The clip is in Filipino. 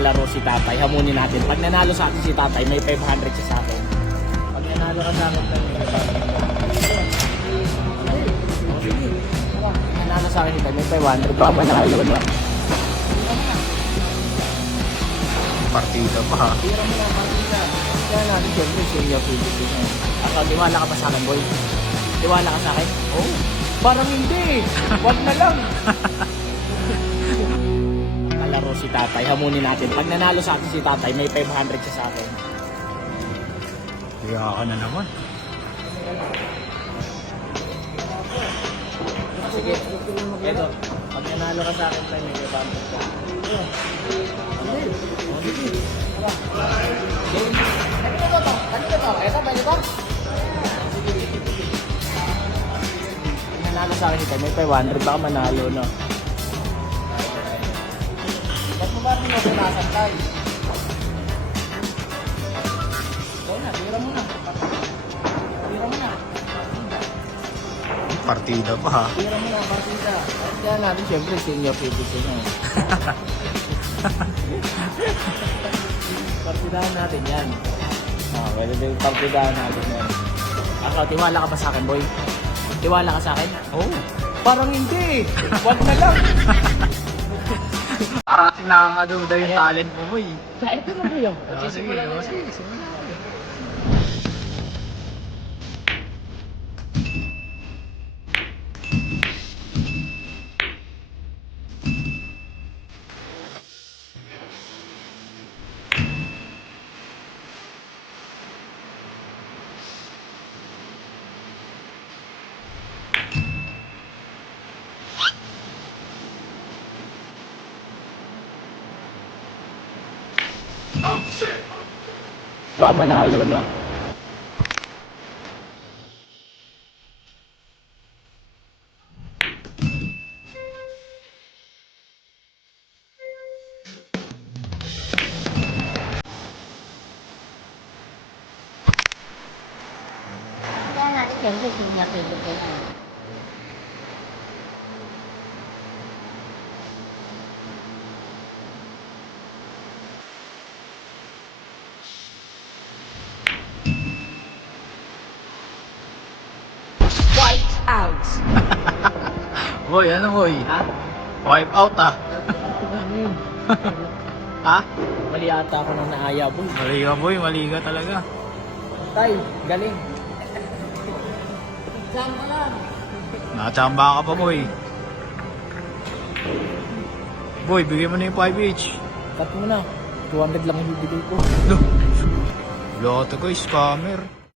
naglalaro si tatay, hamunin natin. Pag nanalo sa atin si tatay, may 500 siya sa akin. Pag nanalo ka sa akin, may 500. Nanalo sa akin si tatay, may 500. Baka manalo na. Partida pa. Tira mo na, partida. Kaya natin, siyempre, senior citizen. Ako, tiwala ka pa sa akin, boy? Tiwala ka sa akin? Oo. Oh, parang hindi. Wag na lang. Kalaro si tatay, hamunin natin. Pag nanalo sa atin si tatay, may 500 siya sa akin. Kaya ka na naman. Sige, eto. Pag nanalo ka sa akin, tayo may 500 ka. Kanina to to? Kanina to? Eto, pwede to? Nanalo sa akin si tayo, may 500. Baka manalo, no? Tayo? Ikaw na, tira mo na. Tira mo na. Partida pa ha. Tira mo na, partida. Kaya natin, syempre, senior citizen na. partidahan natin yan. Ah, pwede din partidahan natin yan. Ako, tiwala ka ba sa akin, boy? Tiwala ka sa akin? Oo. Oh, parang hindi. Wag na lang. Parang nakakaduda yung talent mo eh. Sa ito na kayo. Ah, sige, oh, sige, sige. Baka manalo na. Kaya natin siyempre senior citizen na. White out. Boy, ano boy? Ha? Wipe out ah. Ano yun? Ha? Mali ata ako nang naaya, boy. Mali ka boy, mali ka talaga. Tay, galing. Ka lang. Nakachamba ka pa boy. Boy, bigyan mo na yung 5 each. Cut mo na. 200 lang yung bibigay ko. Loto ko, scammer.